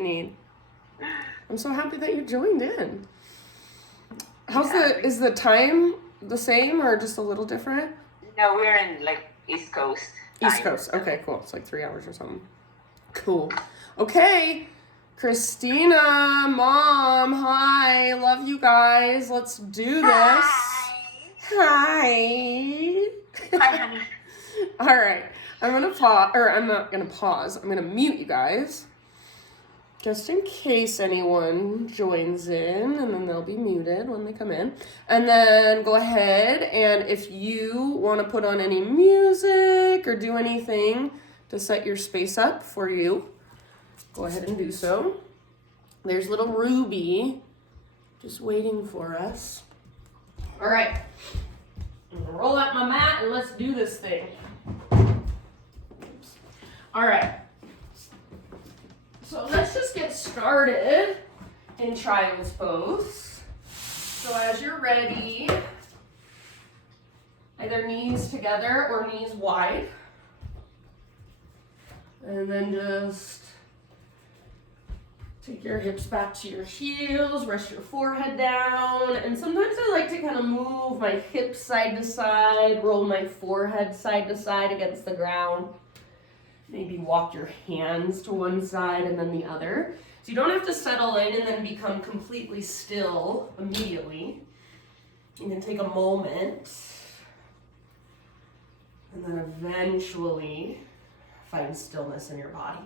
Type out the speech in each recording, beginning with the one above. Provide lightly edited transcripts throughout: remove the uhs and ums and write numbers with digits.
need. I'm so happy that you joined in. Is the time the same or just a little different? No, we're in like East Coast. East Coast. Okay, cool. It's like 3 hours or something. Cool. Okay. Christina, Mom, hi. Love you guys. Let's do this. Hi. Hi, honey. All right. I'm going to pause, or I'm not going to pause. I'm going to mute you guys. Just in case anyone joins in, and then they'll be muted when they come in. And then go ahead, and if you want to put on any music or do anything to set your space up for you, go ahead and do so. There's little Ruby just waiting for us. All right. I'm going to roll out my mat, and let's do this thing. Oops. All right. So let's just get started in Child's Pose. So as you're ready, either knees together or knees wide. And then just take your hips back to your heels, rest your forehead down. And sometimes I like to kind of move my hips side to side, roll my forehead side to side against the ground. Maybe walk your hands to one side and then the other. So you don't have to settle in and then become completely still immediately. You can take a moment and then eventually find stillness in your body.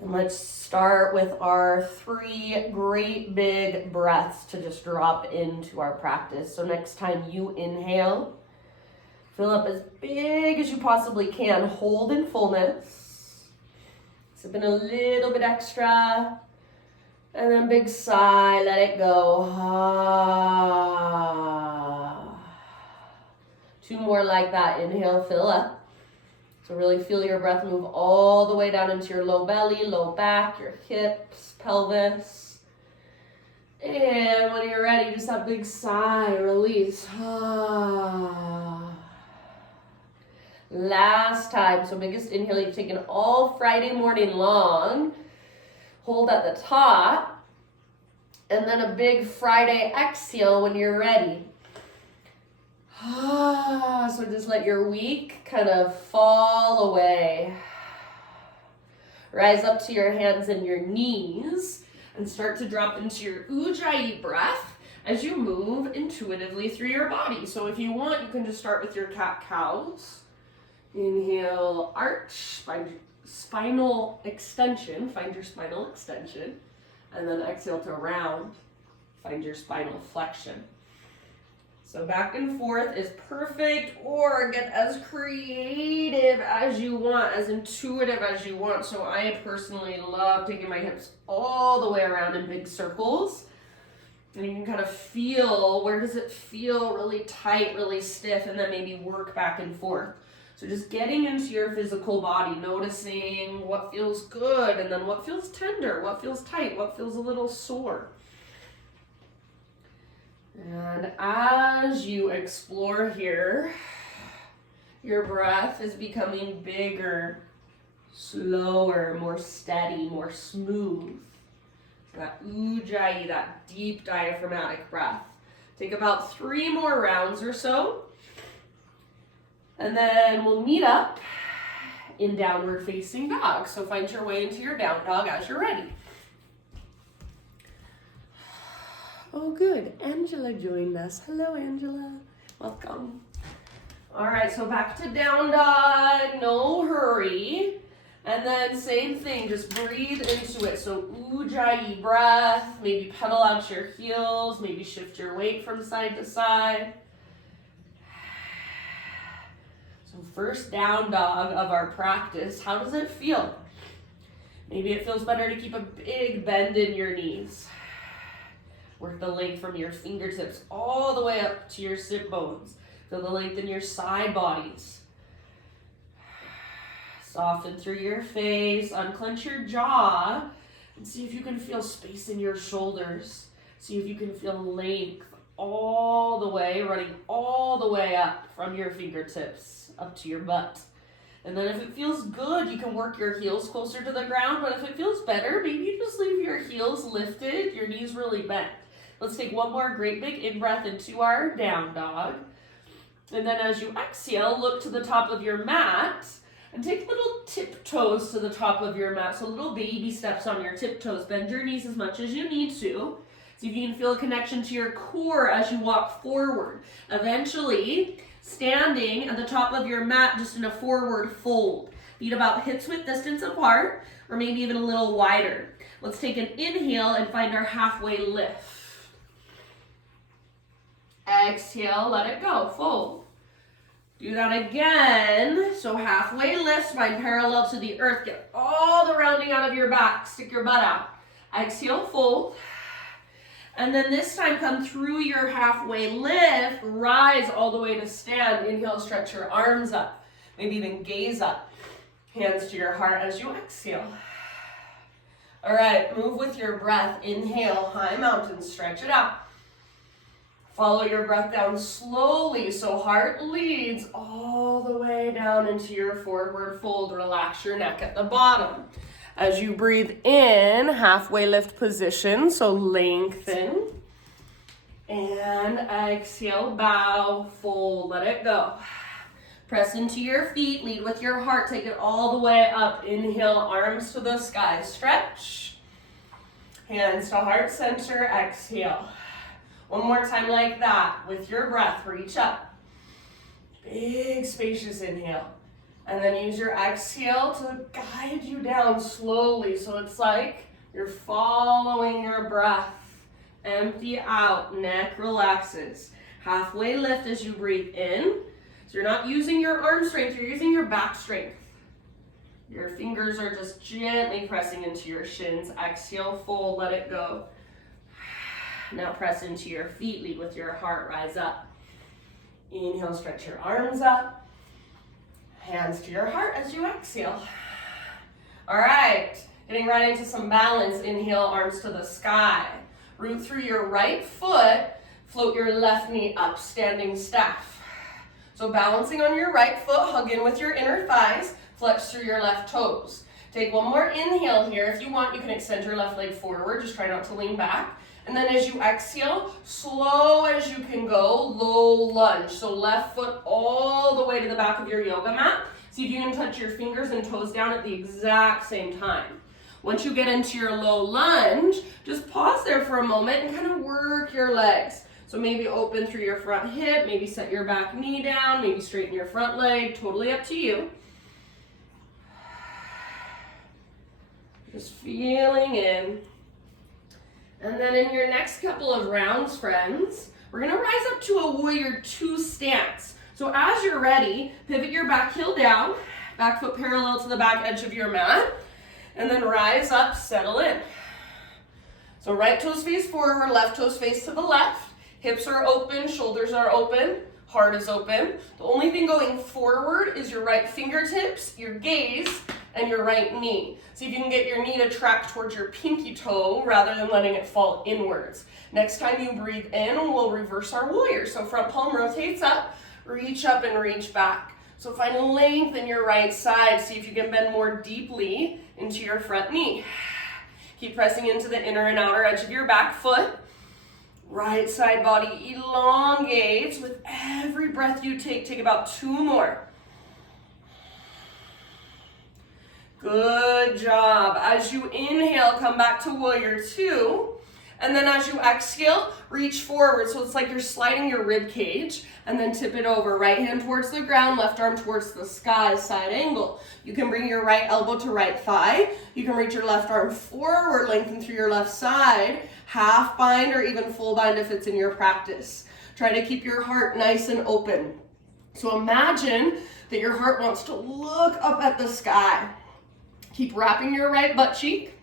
And let's start with our 3 great big breaths to just drop into our practice. So next time you inhale, fill up as big as you possibly can. Hold in fullness. Sip in a little bit extra. And then big sigh, let it go. Ah. 2 more like that. Inhale, fill up. So really feel your breath move all the way down into your low belly, low back, your hips, pelvis. And when you're ready, just that big sigh, release. Ah. Last time, so biggest inhale you've taken all Friday morning long. Hold at the top. And then a big Friday exhale when you're ready. So just let your week kind of fall away. Rise up to your hands and your knees and start to drop into your Ujjayi breath as you move intuitively through your body. So if you want, you can just start with your cat-cows. Inhale, arch, find spinal extension, find your spinal extension, and then exhale to round, find your spinal flexion. So back and forth is perfect, or get as creative as you want, as intuitive as you want. So I personally love taking my hips all the way around in big circles. And you can kind of feel, where does it feel really tight, really stiff, and then maybe work back and forth. So just getting into your physical body, noticing what feels good, and then what feels tender, what feels tight, what feels a little sore. And as you explore here, your breath is becoming bigger, slower, more steady, more smooth. That Ujjayi, that deep diaphragmatic breath. Take about 3 more rounds or so. And then we'll meet up in downward facing dog. So find your way into your down dog as you're ready. Oh, good. Angela joined us. Hello, Angela. Welcome. All right, so back to down dog. No hurry. And then same thing, just breathe into it. So Ujjayi breath, maybe pedal out your heels, maybe shift your weight from side to side. So first down dog of our practice, how does it feel? Maybe it feels better to keep a big bend in your knees. Work the length from your fingertips all the way up to your sit bones. Feel the length in your side bodies. Soften through your face, unclench your jaw, and see if you can feel space in your shoulders. See if you can feel length all the way, running all the way up from your fingertips up to your butt. And then if it feels good, you can work your heels closer to the ground. But if it feels better, maybe you just leave your heels lifted, your knees really bent. Let's take one more great big in-breath into our down dog. And then as you exhale, look to the top of your mat and take little tiptoes to the top of your mat. So little baby steps on your tiptoes. Bend your knees as much as you need to. See if you can feel a connection to your core as you walk forward. Eventually, standing at the top of your mat just in a forward fold. Feet about hips width distance apart, or maybe even a little wider. Let's take an inhale and find our halfway lift. Exhale, let it go, fold. Do that again. So halfway lift, spine parallel to the earth. Get all the rounding out of your back. Stick your butt out. Exhale, fold. And then this time come through your halfway lift, rise all the way to stand. Inhale, stretch your arms up. Maybe even gaze up. Hands to your heart as you exhale. All right, move with your breath. Inhale, high mountain, stretch it out. Follow your breath down slowly, so heart leads all the way down into your forward fold. Relax your neck at the bottom. As you breathe in, halfway lift position, so lengthen. And exhale, bow, fold, let it go. Press into your feet, lead with your heart, take it all the way up. Inhale, arms to the sky, stretch. Hands to heart center, exhale. One more time like that, with your breath, reach up. Big spacious inhale. And then use your exhale to guide you down slowly. So it's like you're following your breath. Empty out, neck relaxes. Halfway lift as you breathe in. So you're not using your arm strength, you're using your back strength. Your fingers are just gently pressing into your shins. Exhale, fold, let it go. Now press into your feet, lead with your heart, rise up. Inhale, stretch your arms up. Hands to your heart as you exhale. All right, getting right into some balance. Inhale, arms to the sky. Root through your right foot, float your left knee up, standing staff. So balancing on your right foot, hug in with your inner thighs, flex through your left toes. Take one more inhale here. If you want, you can extend your left leg forward, just try not to lean back. And then as you exhale, slow as you can go, low lunge. So left foot all the way to the back of your yoga mat. See if you can touch your fingers and toes down at the exact same time. Once you get into your low lunge, just pause there for a moment and kind of work your legs. So maybe open through your front hip, maybe set your back knee down, maybe straighten your front leg, totally up to you. Just feeling in. And then in your next couple of rounds, friends, we're gonna rise up to a warrior two stance. So as you're ready, pivot your back heel down, back foot parallel to the back edge of your mat, and then rise up, settle in. So right toes face forward, left toes face to the left, hips are open, shoulders are open, heart is open. The only thing going forward is your right fingertips, your gaze, and your right knee. See if you can get your knee to track towards your pinky toe rather than letting it fall inwards. Next time you breathe in, we'll reverse our warrior. So front palm rotates up, reach up and reach back. So find length in your right side. See if you can bend more deeply into your front knee. Keep pressing into the inner and outer edge of your back foot. Right side body elongates. With every breath you take about 2 more. Good job. As you inhale, come back to warrior two. And then as you exhale, reach forward. So it's like you're sliding your rib cage and then tip it over. Right hand towards the ground, left arm towards the sky, side angle. You can bring your right elbow to right thigh. You can reach your left arm forward, lengthen through your left side, half bind or even full bind if it's in your practice. Try to keep your heart nice and open. So imagine that your heart wants to look up at the sky. Keep wrapping your right butt cheek.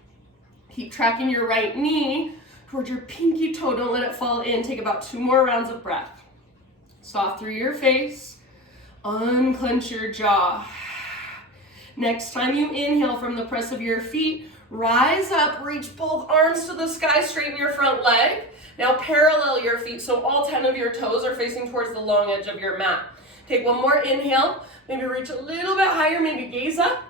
Keep tracking your right knee towards your pinky toe. Don't let it fall in. Take about 2 more rounds of breath. Soft through your face. Unclench your jaw. Next time you inhale from the press of your feet, rise up, reach both arms to the sky, straighten your front leg. Now parallel your feet so all 10 of your toes are facing towards the long edge of your mat. Take one more inhale, maybe reach a little bit higher, maybe gaze up.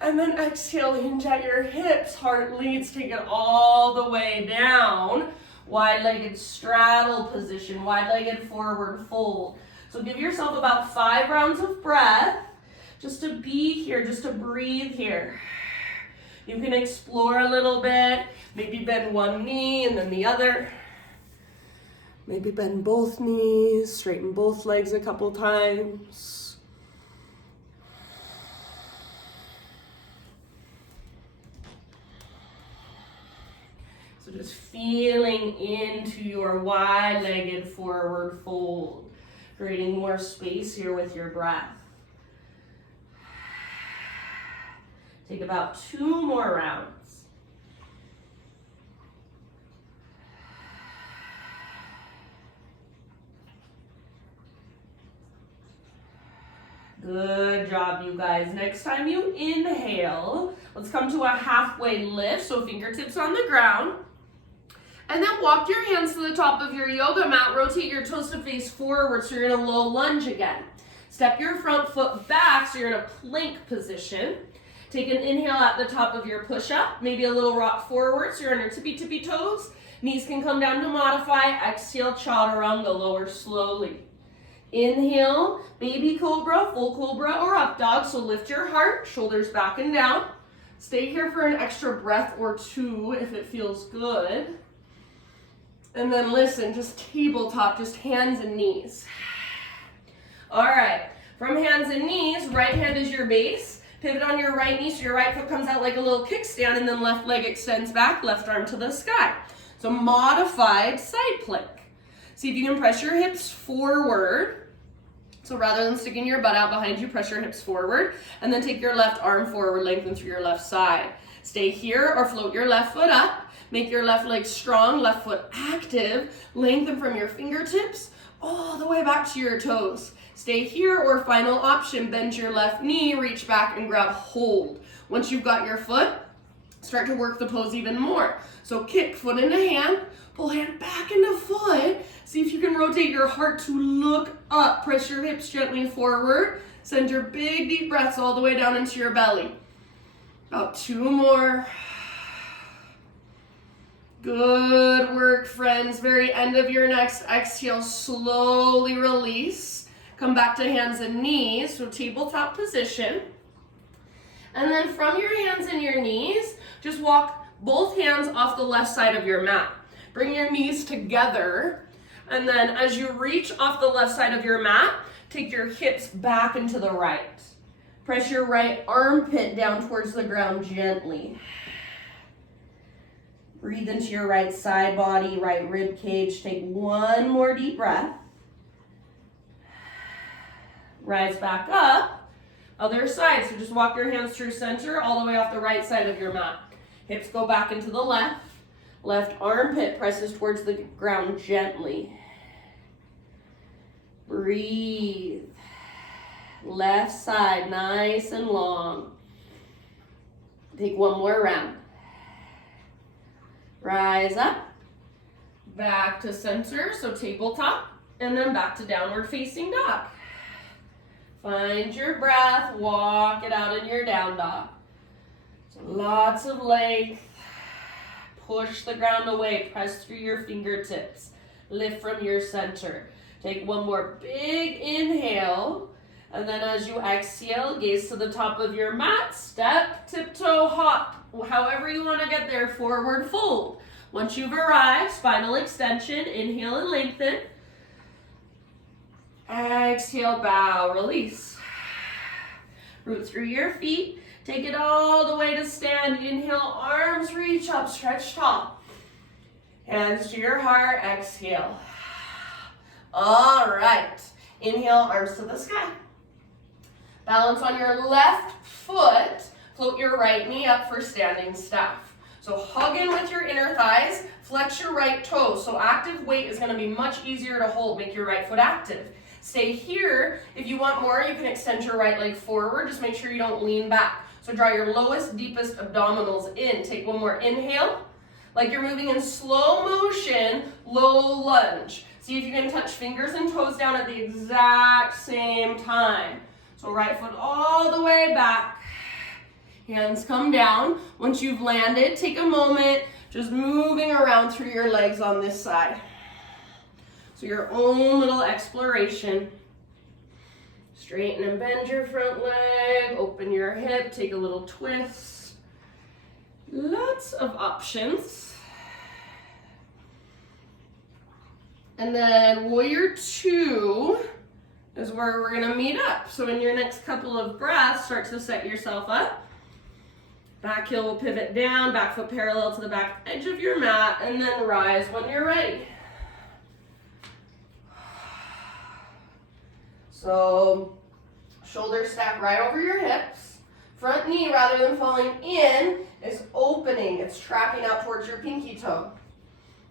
And then exhale, hinge at your hips, heart leads, take it all the way down. Wide-legged straddle position, wide-legged forward fold. So give yourself about 5 rounds of breath just to be here, just to breathe here. You can explore a little bit, maybe bend one knee and then the other. Maybe bend both knees, straighten both legs a couple times. So just feeling into your wide-legged forward fold, creating more space here with your breath. Take about 2 more rounds. Good job, you guys. Next time you inhale, let's come to a halfway lift. So fingertips on the ground. And then walk your hands to the top of your yoga mat. Rotate your toes to face forward so you're in a low lunge again. Step your front foot back so you're in a plank position. Take an inhale at the top of your push-up. Maybe a little rock forward so you're on your tippy toes. Knees can come down to modify. Exhale, chaturanga, lower slowly. Inhale, baby cobra, full cobra, or up dog. So lift your heart, shoulders back and down. Stay here for an extra breath or 2 if it feels good. And then listen, just tabletop, just hands and knees. All right, from hands and knees, right hand is your base. Pivot on your right knee so your right foot comes out like a little kickstand and then left leg extends back, left arm to the sky. So modified side plank. See if you can press your hips forward. So rather than sticking your butt out behind you, press your hips forward and then take your left arm forward, lengthen through your left side. Stay here or float your left foot up. Make your left leg strong, left foot active. Lengthen from your fingertips all the way back to your toes. Stay here or final option, bend your left knee, reach back and grab hold. Once you've got your foot, start to work the pose even more. So kick foot into hand, pull hand back into foot. See if you can rotate your heart to look up. Press your hips gently forward. Send your big deep breaths all the way down into your belly. About 2 more. Good work, friends. Very end of your next exhale, slowly release. Come back to hands and knees, so tabletop position. And then from your hands and your knees, just walk both hands off the left side of your mat. Bring your knees together. And then as you reach off the left side of your mat, take your hips back into the right. Press your right armpit down towards the ground gently. Breathe into your right side body, right rib cage. Take 1 more deep breath. Rise back up. Other side, so just walk your hands through center all the way off the right side of your mat. Hips go back into the left. Left armpit presses towards the ground gently. Breathe. Left side, nice and long. Take 1 more round. Rise up, back to center, so tabletop, and then back to downward facing dog. Find your breath, walk it out in your down dog. So lots of length. Push the ground away, press through your fingertips. Lift from your center. Take 1 more big inhale, and then as you exhale, gaze to the top of your mat, step, tiptoe, hop. However you want to get there, forward fold. Once you've arrived, spinal extension, inhale and lengthen. Exhale, bow, release. Root through your feet, take it all the way to stand. Inhale, arms reach up, stretch tall. Hands to your heart, exhale. All right, inhale, arms to the sky. Balance on your left foot. Float your right knee up for standing staff. So hug in with your inner thighs, flex your right toes. So active weight is going to be much easier to hold. Make your right foot active. Stay here. If you want more, you can extend your right leg forward. Just make sure you don't lean back. So draw your lowest, deepest abdominals in. Take 1 more inhale. Like you're moving in slow motion, low lunge. See See if you can touch fingers and toes down at the exact same time. So right foot all the way back. Hands come down. Once you've landed, take a moment just moving around through your legs on this side. So your own little exploration. Straighten and bend your front leg, open your hip, take a little twist. Lots of options. And then warrior two is where we're gonna meet up. So in your next couple of breaths, start to set yourself up. Back heel will pivot down, back foot parallel to the back edge of your mat, and then rise when you're ready. So shoulders stack right over your hips. Front knee, rather than falling in, is opening. It's tracking out towards your pinky toe.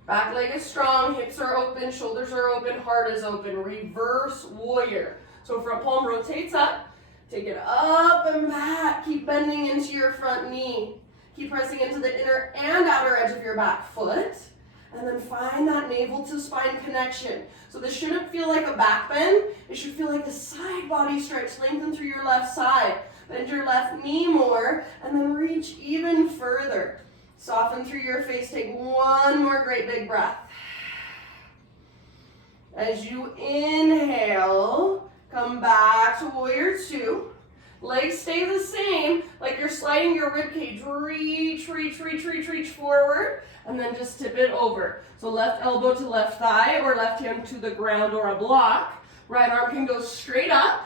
Back leg is strong, hips are open, shoulders are open, heart is open. Reverse warrior. So front palm rotates up. Take it up and back. Keep bending into your front knee. Keep pressing into the inner and outer edge of your back foot. And then find that navel to spine connection. So this shouldn't feel like a back bend. It should feel like a side body stretch. Lengthen through your left side. Bend your left knee more and then reach even further. Soften through your face. Take one more great big breath. As you inhale, come back to warrior two. Legs stay the same, like you're sliding your rib cage. Reach, reach, reach, reach, reach forward, and then just tip it over. So left elbow to left thigh, or left hand to the ground or a block. Right arm can go straight up.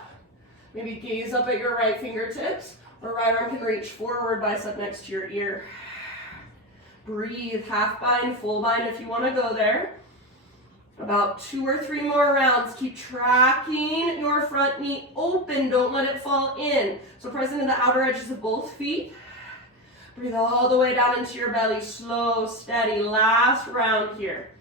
Maybe gaze up at your right fingertips, or right arm can reach forward, bicep next to your ear. Breathe, half bind, full bind if you want to go there. About 2 or 3 more rounds. Keep tracking your front knee open. Don't let it fall in. So press into the outer edges of both feet. Breathe all the way down into your belly. Slow, steady. Last round here.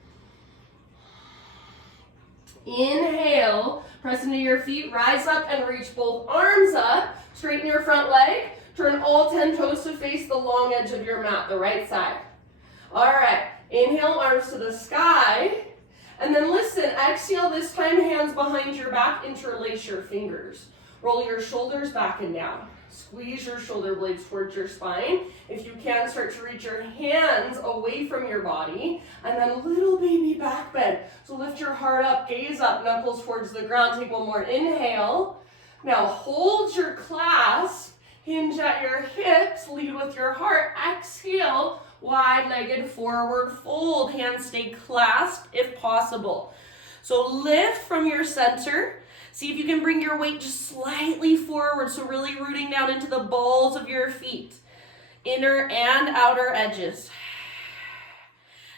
Inhale. Press into your feet. Rise up and reach both arms up. Straighten your front leg. Turn all 10 toes to face the long edge of your mat, the right side. All right. Inhale, arms to the sky. And then listen, exhale this time, hands behind your back, interlace your fingers. Roll your shoulders back and down. Squeeze your shoulder blades towards your spine. If you can, start to reach your hands away from your body. And then little baby back bend. So lift your heart up, gaze up, knuckles towards the ground. Take one more inhale. Now hold your clasp, hinge at your hips, lead with your heart. Exhale. Wide-legged forward fold. Hands stay clasped if possible. So lift from your center. See if you can bring your weight just slightly forward. So really rooting down into the balls of your feet. Inner and outer edges.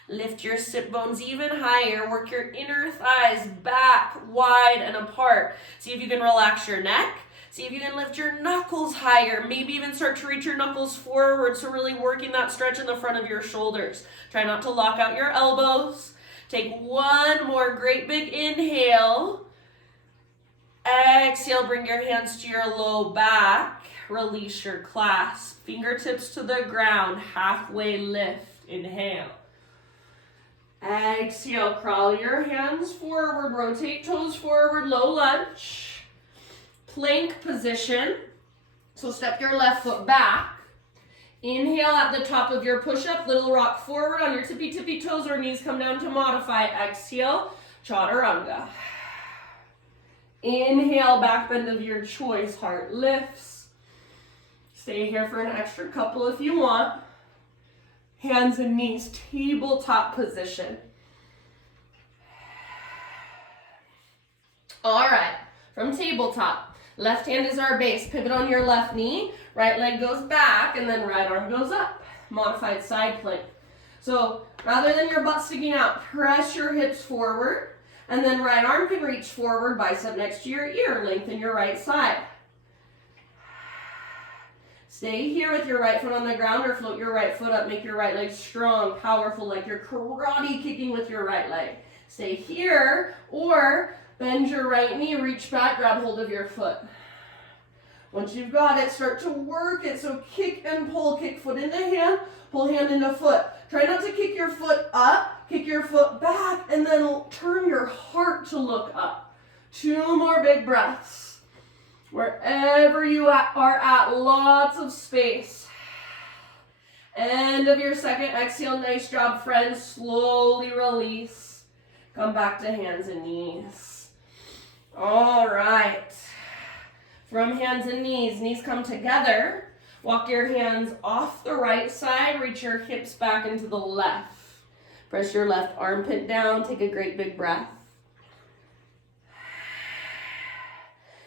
Lift your sit bones even higher. Work your inner thighs back, wide, and apart. See if you can relax your neck. See if you can lift your knuckles higher. Maybe even start to reach your knuckles forward. So really working that stretch in the front of your shoulders. Try not to lock out your elbows. Take one more great big inhale. Exhale, bring your hands to your low back. Release your clasp. Fingertips to the ground. Halfway lift. Inhale. Exhale, crawl your hands forward. Rotate toes forward. Low lunge. Plank position. So step your left foot back. Inhale at the top of your push-up. Little rock forward on your tippy toes or knees come down to modify. Exhale, chaturanga. Inhale, back bend of your choice. Heart lifts. Stay here for an extra couple if you want. Hands and knees, tabletop position. All right, from tabletop. Left hand is our base. Pivot on your left knee. Right leg goes back and then right arm goes up. Modified side plank. So rather than your butt sticking out, press your hips forward and then right arm can reach forward, bicep next to your ear. Lengthen your right side. Stay here with your right foot on the ground or float your right foot up. Make your right leg strong, powerful, like you're karate kicking with your right leg. Stay here or bend your right knee, reach back, grab hold of your foot. Once you've got it, start to work it. So kick and pull, kick foot into hand, pull hand into foot. Try not to kick your foot up, kick your foot back, and then turn your heart to look up. 2 more big breaths. Wherever you are at, lots of space. End of your second exhale. Nice job, friends. Slowly release. Come back to hands and knees. All right. From hands and knees come together. Walk your hands off the right side. Reach your hips back into the left. Press your left armpit down. Take a great big breath.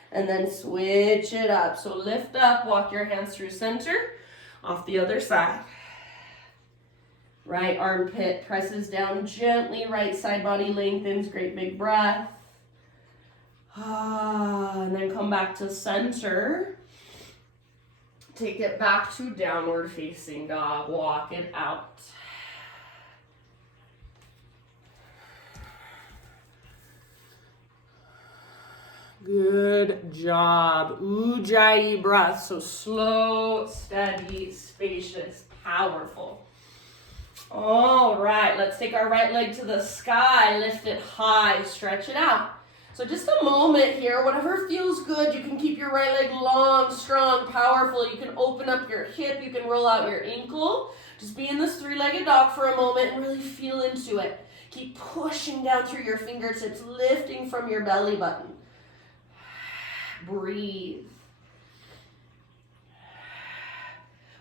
And then switch it up. So lift up, walk your hands through center, off the other side. Right armpit presses down gently, right side body lengthens, great big breath. And then come back to center. Take it back to downward facing dog, walk it out. Good job. Ujjayi breath. So slow, steady, spacious, powerful. All right, let's take our right leg to the sky. Lift it high, stretch it out. So just a moment here. Whatever feels good, you can keep your right leg long, strong, powerful. You can open up your hip. You can roll out your ankle. Just be in this 3-legged dog for a moment and really feel into it. Keep pushing down through your fingertips, lifting from your belly button. Breathe.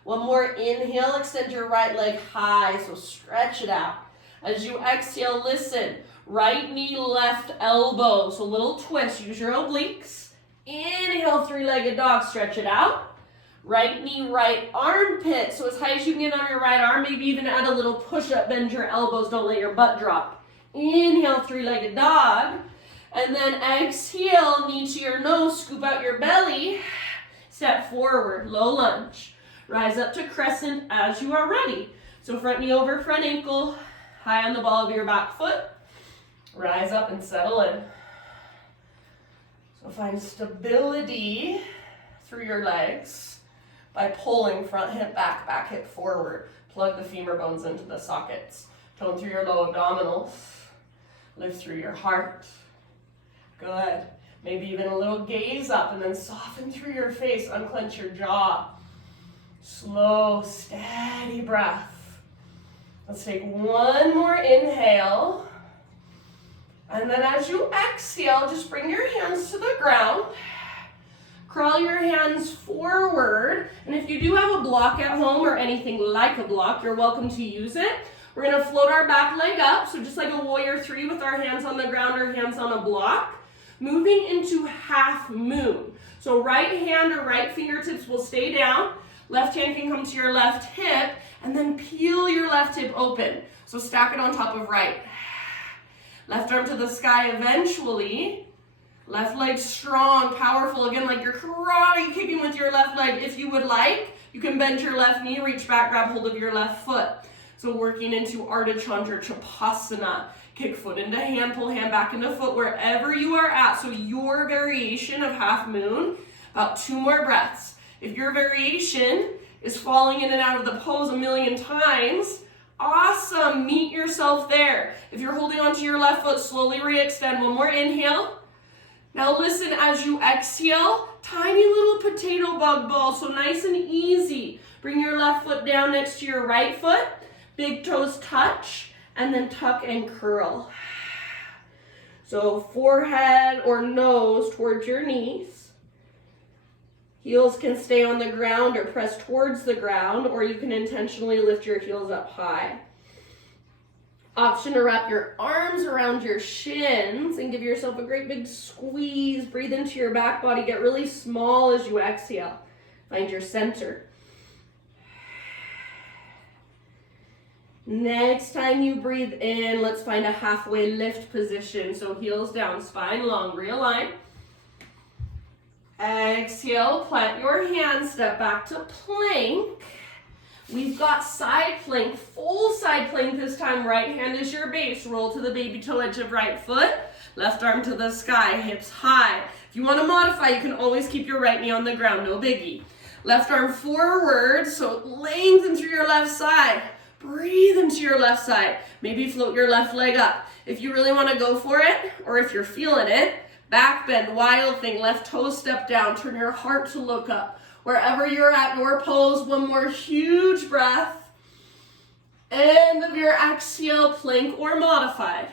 One more inhale, extend your right leg high, so stretch it out. As you exhale, listen. Right knee, left elbow, so little twist, use your obliques. Inhale, 3-legged dog, stretch it out. Right knee, right armpit, so as high as you can get on your right arm, maybe even add a little push-up, bend your elbows, don't let your butt drop. Inhale, 3-legged dog. And then exhale, knee to your nose, scoop out your belly, step forward, low lunge. Rise up to crescent as you are ready. So front knee over front ankle, high on the ball of your back foot. Rise up and settle in. So find stability through your legs by pulling front hip back, back hip forward. Plug the femur bones into the sockets. Tone through your low abdominals. Lift through your heart. Good. Maybe even a little gaze up and then soften through your face, unclench your jaw. Slow, steady breath. Let's take one more inhale. And then as you exhale, just bring your hands to the ground. Crawl your hands forward. And if you do have a block at home or anything like a block, you're welcome to use it. We're going to float our back leg up. So just like a warrior 3 with our hands on the ground or hands on a block. Moving into half moon. So right hand or right fingertips will stay down. Left hand can come to your left hip and then peel your left hip open. So stack it on top of right. Left arm to the sky eventually. Left leg strong, powerful. Again, like you're karate kicking with your left leg. If you would like, you can bend your left knee, reach back, grab hold of your left foot. So working into Ardha Chandra Chapasana. Kick foot into hand, pull hand back into foot, wherever you are at. So your variation of half moon, about 2 more breaths. If your variation is falling in and out of the pose a million times, awesome, meet yourself there. If you're holding onto your left foot, slowly re-extend. 1 more inhale. Now listen, as you exhale, tiny little potato bug ball, so nice and easy. Bring your left foot down next to your right foot, big toes touch, and then tuck and curl. So forehead or nose towards your knees. Heels can stay on the ground or press towards the ground, or you can intentionally lift your heels up high. Option to wrap your arms around your shins and give yourself a great big squeeze. Breathe into your back body. Get really small as you exhale. Find your center. Next time you breathe in, let's find a halfway lift position. So heels down, spine long, realign. Exhale, plant your hands, step back to plank. We've got side plank, full side plank this time. Right hand is your base. Roll to the baby toe edge of right foot. Left arm to the sky, hips high. If you want to modify, you can always keep your right knee on the ground, no biggie. Left arm forward, so lengthen through your left side. Breathe into your left side. Maybe float your left leg up. If you really want to go for it, or if you're feeling it, back bend, wild thing, left toe step down, turn your heart to look up. Wherever you're at your pose, one more huge breath. End of your exhale, plank or modified.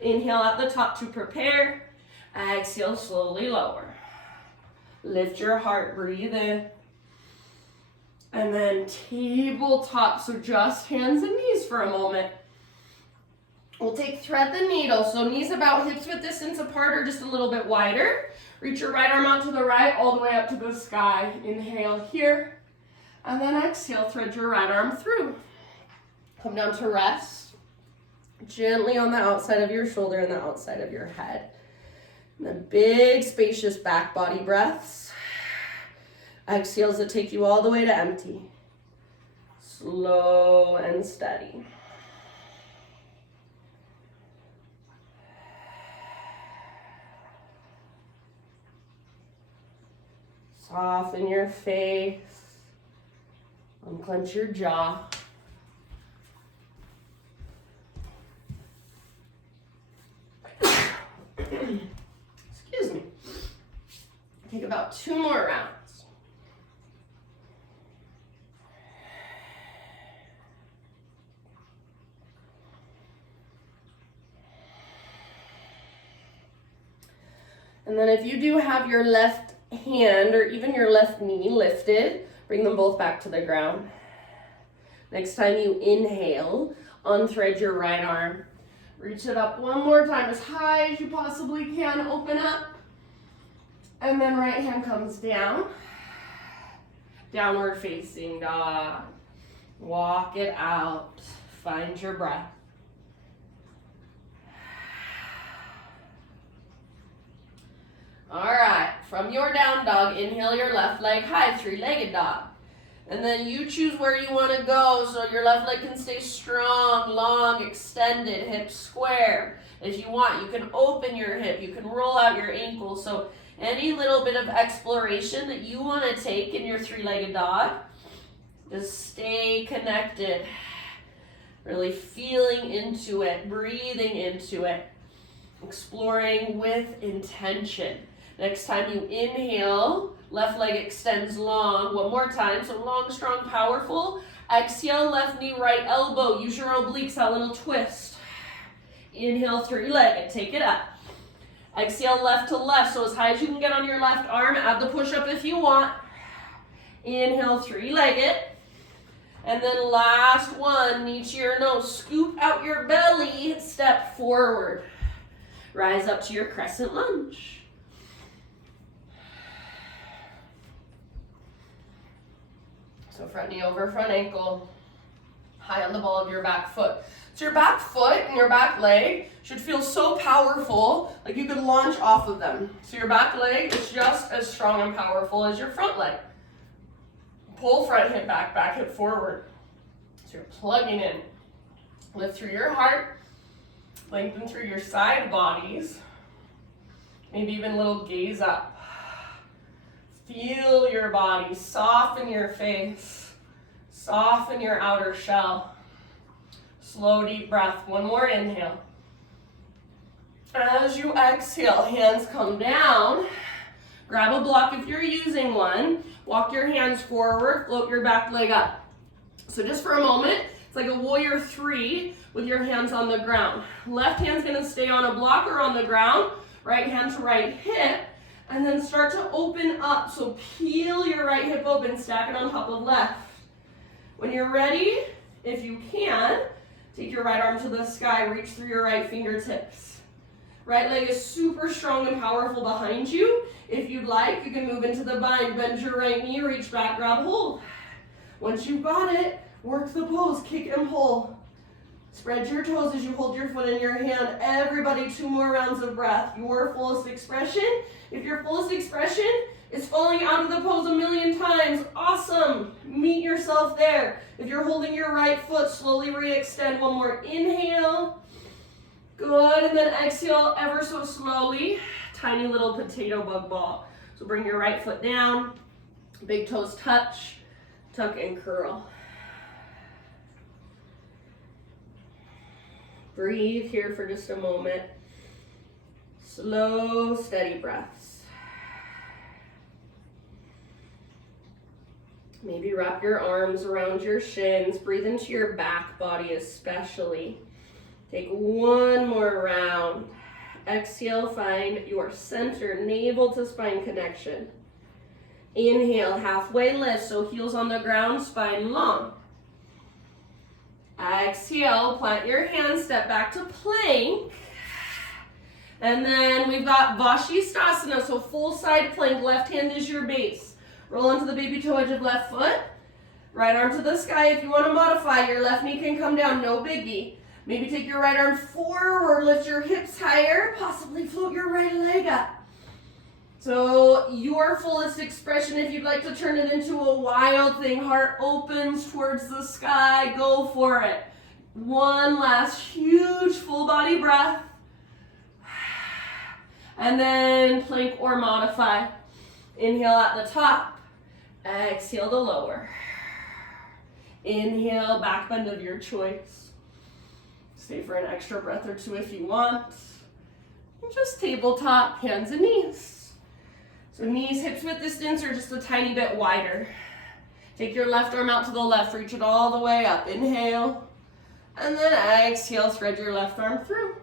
Inhale at the top to prepare. Exhale, slowly lower. Lift your heart, breathe in. And then tabletop, so just hands and knees for a moment. We'll take thread the needle, so knees about hips width distance apart or just a little bit wider. Reach your right arm out to the right, all the way up to the sky. Inhale here, and then exhale, thread your right arm through. Come down to rest, gently on the outside of your shoulder and the outside of your head. And then big, spacious back body breaths. Exhales that take you all the way to empty. Slow and steady. Soften your face. Unclench your jaw. Excuse me. Take about 2 more rounds. And then if you do have your left hand or even your left knee lifted, bring them both back to the ground. Next time you inhale, unthread your right arm. Reach it up one more time as high as you possibly can. Open up. And then right hand comes down. Downward facing dog. Walk it out. Find your breath. All right, from your down dog, inhale your left leg high, 3-legged dog. And then you choose where you want to go, so your left leg can stay strong, long, extended, hips square. If you want, you can open your hip, you can roll out your ankle. So any little bit of exploration that you want to take in your 3-legged dog, just stay connected. Really feeling into it, breathing into it, exploring with intention. Next time you inhale, left leg extends long. One more time, so long, strong, powerful. Exhale, left knee, right elbow. Use your obliques, that little twist. Inhale, 3-legged, take it up. Exhale, left to left, so as high as you can get on your left arm. Add the push-up if you want. Inhale, 3-legged. And then last one, knee to your nose. Scoop out your belly, step forward. Rise up to your crescent lunge. So front knee over front ankle, high on the ball of your back foot. So your back foot and your back leg should feel so powerful, like you could launch off of them. So your back leg is just as strong and powerful as your front leg. Pull front hip back, back hip forward. So you're plugging in. Lift through your heart, lengthen through your side bodies, maybe even a little gaze up. Feel your body, soften your face, soften your outer shell. Slow, deep breath. One more inhale. As you exhale, hands come down. Grab a block if you're using one. Walk your hands forward, float your back leg up. So just for a moment, it's like a warrior 3 with your hands on the ground. Left hand's gonna stay on a block or on the ground. Right hand to right hip. And then start to open up. So peel your right hip open, stack it on top of left. When you're ready, if you can, take your right arm to the sky, reach through your right fingertips. Right leg is super strong and powerful behind you. If you'd like, you can move into the bind, bend your right knee, reach back, grab hold. Once you've got it, work the pose, kick and pull. Spread your toes as you hold your foot in your hand. Everybody, 2 more rounds of breath. Your fullest expression. If your fullest expression is falling out of the pose a million times, awesome. Meet yourself there. If you're holding your right foot, slowly re-extend. One more inhale. Good, and then exhale ever so slowly, tiny little potato bug ball. So bring your right foot down, big toes touch, tuck and curl. Breathe here for just a moment. Slow, steady breaths. Maybe wrap your arms around your shins. Breathe into your back body especially. Take one more round. Exhale, find your center, navel to spine connection. Inhale, halfway lift, so heels on the ground, spine long. Exhale, plant your hands, step back to plank. And then we've got Vashisthasana, so full side plank, left hand is your base. Roll onto the baby toe edge of left foot. Right arm to the sky. If you want to modify, your left knee can come down, no biggie. Maybe take your right arm forward, lift your hips higher, possibly float your right leg up. So your fullest expression, if you'd like to turn it into a wild thing, heart opens towards the sky, go for it. One last huge full body breath. And then plank or modify. Inhale at the top, exhale to lower. Inhale, back bend of your choice. Stay for an extra breath or two if you want. And just tabletop, hands and knees. So knees, hips width distance or just a tiny bit wider. Take your left arm out to the left, reach it all the way up. Inhale, and then exhale, thread your left arm through.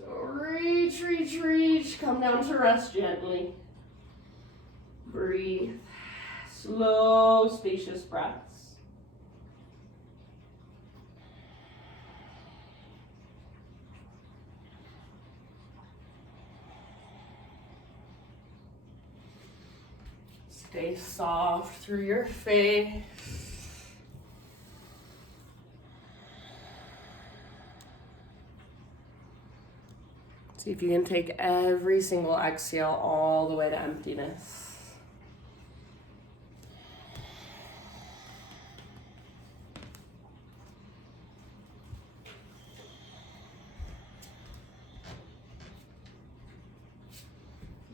So reach, reach, reach, come down to rest gently. Breathe, slow, spacious breaths. Stay soft through your face. See if you can take every single exhale all the way to emptiness.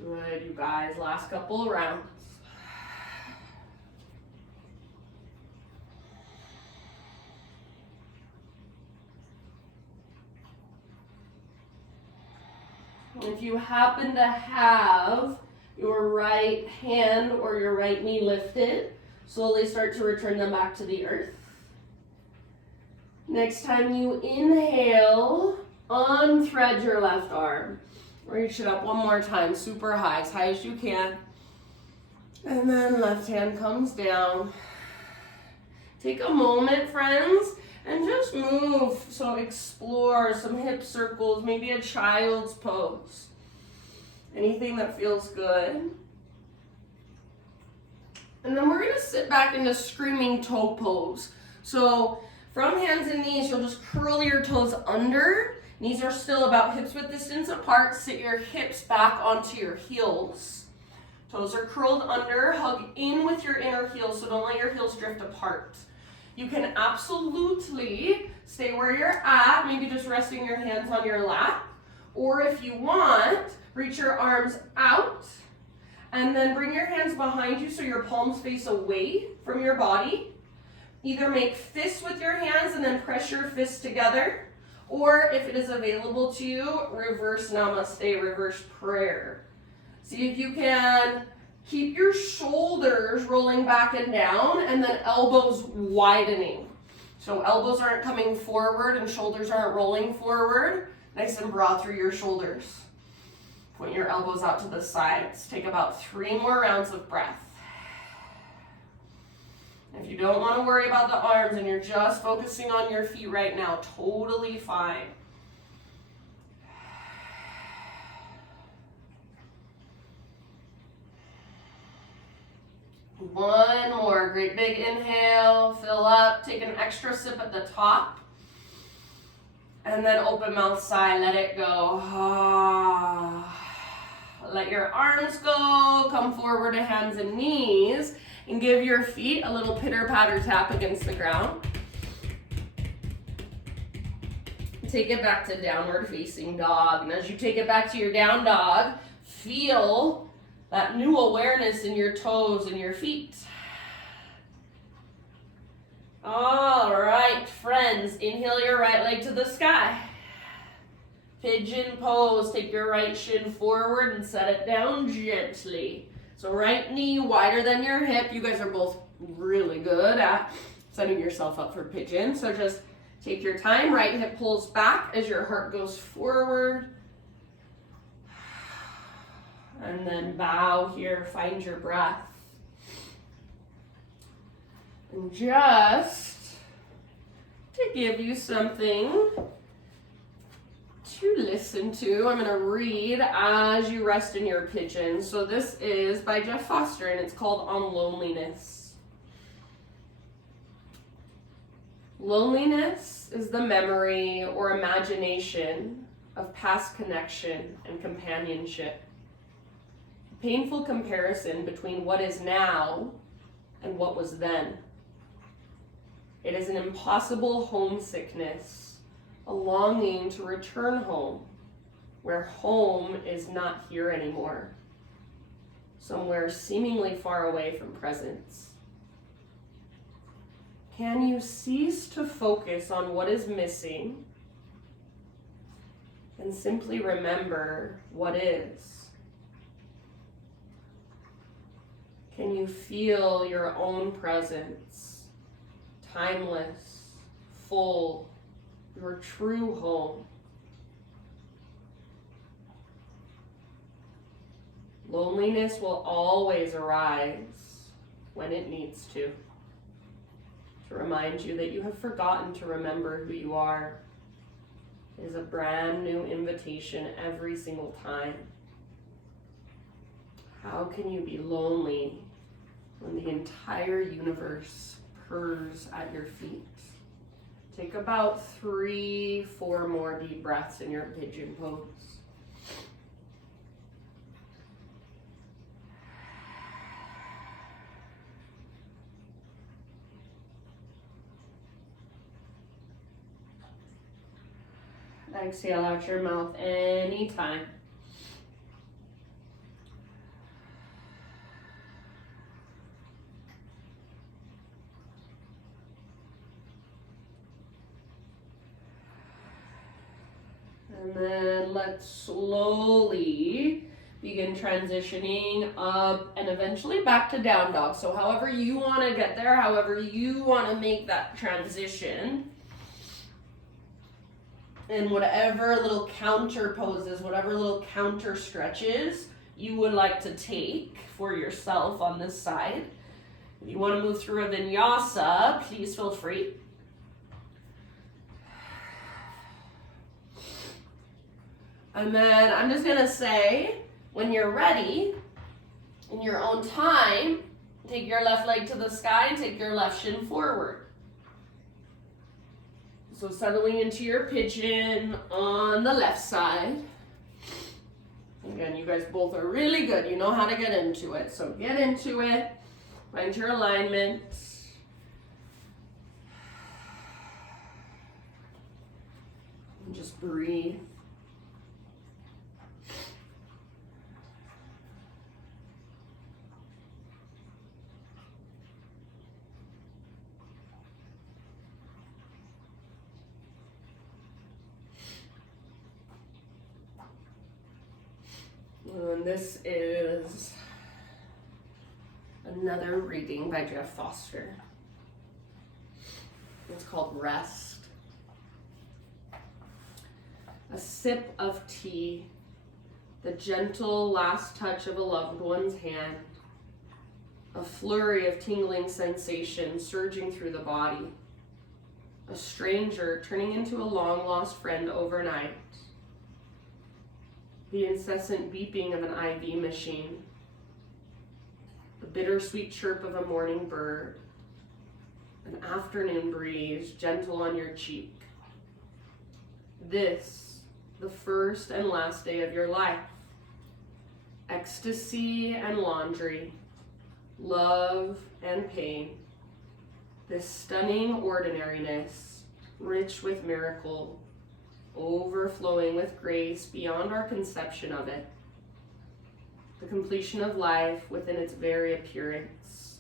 Good, you guys, last couple of rounds. If you happen to have your right hand or your right knee lifted, slowly start to return them back to the earth. Next time you inhale, unthread your left arm. Reach it up one more time, super high as you can. And then left hand comes down. Take a moment, friends, and just move. So explore some hip circles, maybe a child's pose. Anything that feels good. And then we're gonna sit back into screaming toe pose. So from hands and knees, you'll just curl your toes under. Knees are still about hips width distance apart. Sit your hips back onto your heels. Toes are curled under, hug in with your inner heels, so don't let your heels drift apart. You can absolutely stay where you're at, maybe just resting your hands on your lap. Or if you want, reach your arms out and then bring your hands behind you so your palms face away from your body. Either make fists with your hands and then press your fists together. Or if it is available to you, reverse namaste, reverse prayer. See if you can keep your shoulders rolling back and down and then elbows widening. So elbows aren't coming forward and shoulders aren't rolling forward. Nice and broad through your shoulders. Point your elbows out to the sides. Take about 3 more rounds of breath. If you don't want to worry about the arms and you're just focusing on your feet right now, totally fine. One more, great big inhale, fill up, take an extra sip at the top. And then open mouth sigh, let it go. Let your arms go, come forward to hands and knees. And give your feet a little pitter-patter tap against the ground. take it back to downward facing dog. And as you take it back to your down dog, feel that new awareness in your toes and your feet. All right, friends, inhale your right leg to the sky. Pigeon pose, take your right shin forward and set it down gently. So right knee wider than your hip. You guys are both really good at setting yourself up for pigeon. So just take your time, right hip pulls back as your heart goes forward. And then bow here, find your breath. And just to give you something to listen to, I'm going to read as you rest in your pigeon. So this is by Jeff Foster, and it's called On Loneliness. Loneliness is the memory or imagination of past connection and companionship. A painful comparison between what is now and what was then. It is an impossible homesickness, a longing to return home, where home is not here anymore, somewhere seemingly far away from presence. Can you cease to focus on what is missing and simply remember what is? Can you feel your own presence, timeless, full, your true home? Loneliness will always arise when it needs to remind you that you have forgotten to remember who you are. It is a brand new invitation every single time. How can you be lonely when the entire universe purrs at your feet? Take about 3-4 more deep breaths in your pigeon pose. Exhale out your mouth anytime. And then let's slowly begin transitioning up and eventually back to down dog. So however you want to get there, however you want to make that transition, and whatever little counter poses, whatever little counter stretches you would like to take for yourself on this side. If you want to move through a vinyasa, please feel free. And then I'm just gonna say, when you're ready, in your own time, take your left leg to the sky and take your left shin forward. So settling into your pigeon on the left side. Again, you guys both are really good. You know how to get into it. So get into it. Find your alignment. And just breathe. And this is another reading by Jeff Foster. It's called Rest. A sip of tea, the gentle last touch of a loved one's hand, a flurry of tingling sensation surging through the body, a stranger turning into a long-lost friend overnight, the incessant beeping of an IV machine, the bittersweet chirp of a morning bird, an afternoon breeze gentle on your cheek. This, the first and last day of your life. Ecstasy and laundry, love and pain. This stunning ordinariness, rich with miracle, overflowing with grace beyond our conception of it. The completion of life within its very appearance.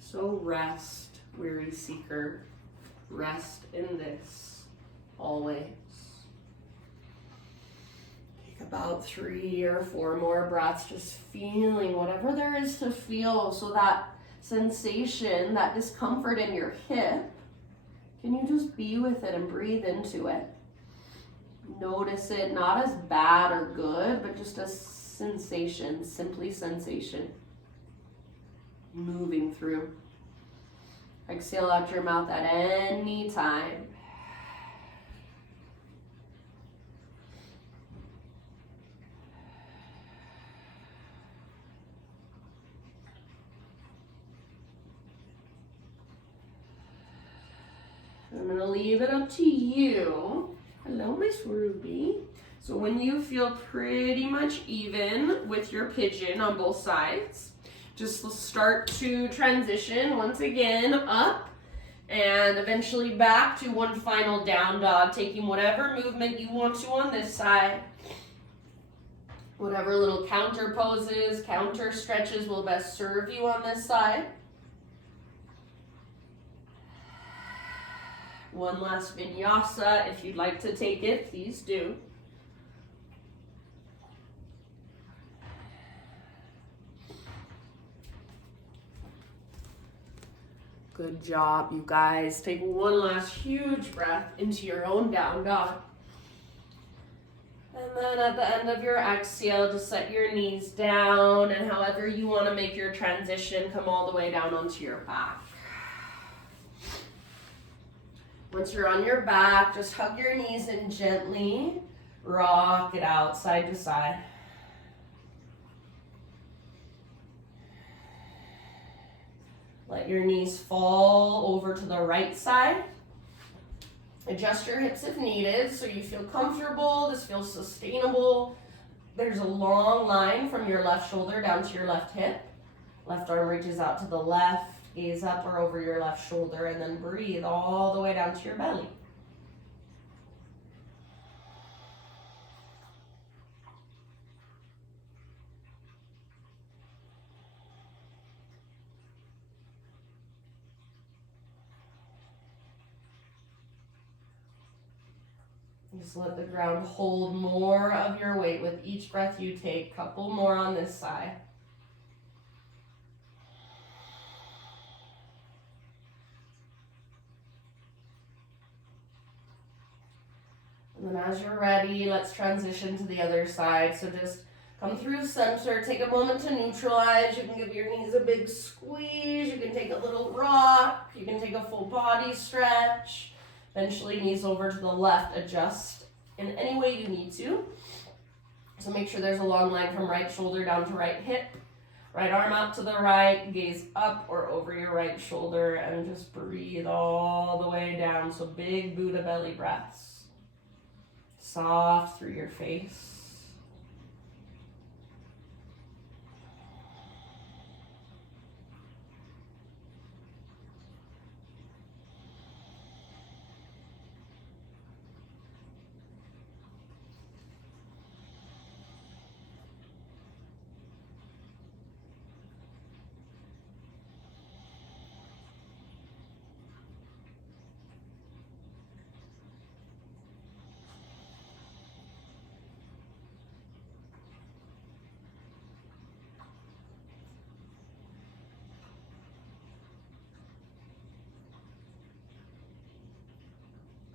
So rest, weary seeker, rest in this always. Take about 3 or 4 more breaths, just feeling whatever there is to feel. So that sensation, that discomfort in your hip, can you just be with it and breathe into it? Notice it, not as bad or good, but just a sensation, simply sensation. Moving through. Exhale out your mouth at any time. I'm going to leave it up to you. Hello, Miss Ruby. So when you feel pretty much even with your pigeon on both sides, just start to transition once again up and eventually back to one final down dog, taking whatever movement you want to on this side. Whatever little counter poses, counter stretches will best serve you on this side. One last vinyasa. If you'd like to take it, please do. Good job, you guys. Take one last huge breath into your own down dog. And then at the end of your exhale, just set your knees down, and however you want to make your transition, come all the way down onto your back. Once you're on your back, just hug your knees and gently rock it out side to side. Let your knees fall over to the right side. Adjust your hips if needed so you feel comfortable. This feels sustainable. There's a long line from your left shoulder down to your left hip. Left arm reaches out to the left. Gaze up or over your left shoulder, and then breathe all the way down to your belly. Just let the ground hold more of your weight with each breath you take. Couple more on this side. And then as you're ready, let's transition to the other side. So just come through center, take a moment to neutralize. You can give your knees a big squeeze. You can take a little rock. You can take a full body stretch. Eventually knees over to the left, adjust in any way you need to. So make sure there's a long line from right shoulder down to right hip. Right arm out to the right, gaze up or over your right shoulder, and just breathe all the way down. So big Buddha belly breaths. Soft through your face.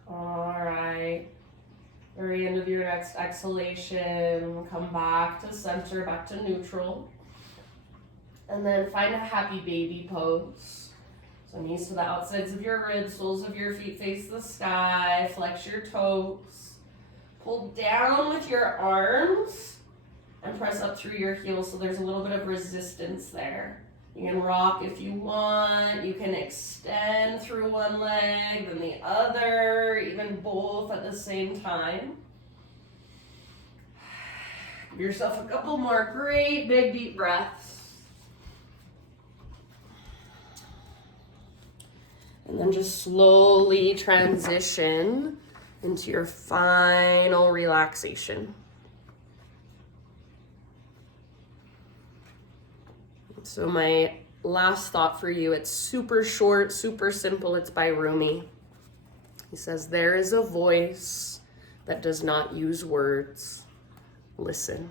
All right. Very end of your next exhalation, come back to center, back to neutral. And then find a happy baby pose. So knees to the outsides of your ribs, soles of your feet face the sky, flex your toes. Pull down with your arms and press up through your heels so there's a little bit of resistance there. You can rock if you want. You can extend through one leg, then the other, even both at the same time. Give yourself a couple more great big deep breaths. And then just slowly transition into your final relaxation. So my last thought for you, it's super short, super simple. It's by Rumi. He says, there is a voice that does not use words. Listen.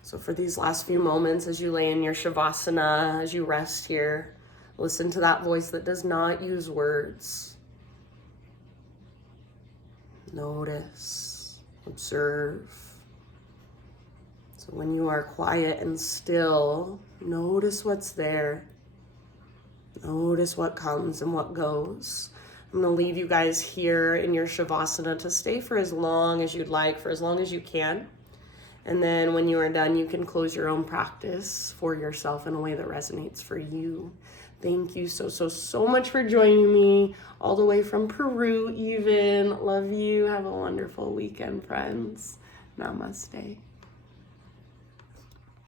So for these last few moments, as you lay in your Shavasana, as you rest here, listen to that voice that does not use words. Notice, observe. So when you are quiet and still, notice what's there. Notice what comes and what goes. I'm going to leave you guys here in your Shavasana to stay for as long as you'd like, for as long as you can. And then when you are done, you can close your own practice for yourself in a way that resonates for you. Thank you so much for joining me all the way from Peru even. Love you. Have a wonderful weekend, friends. Namaste.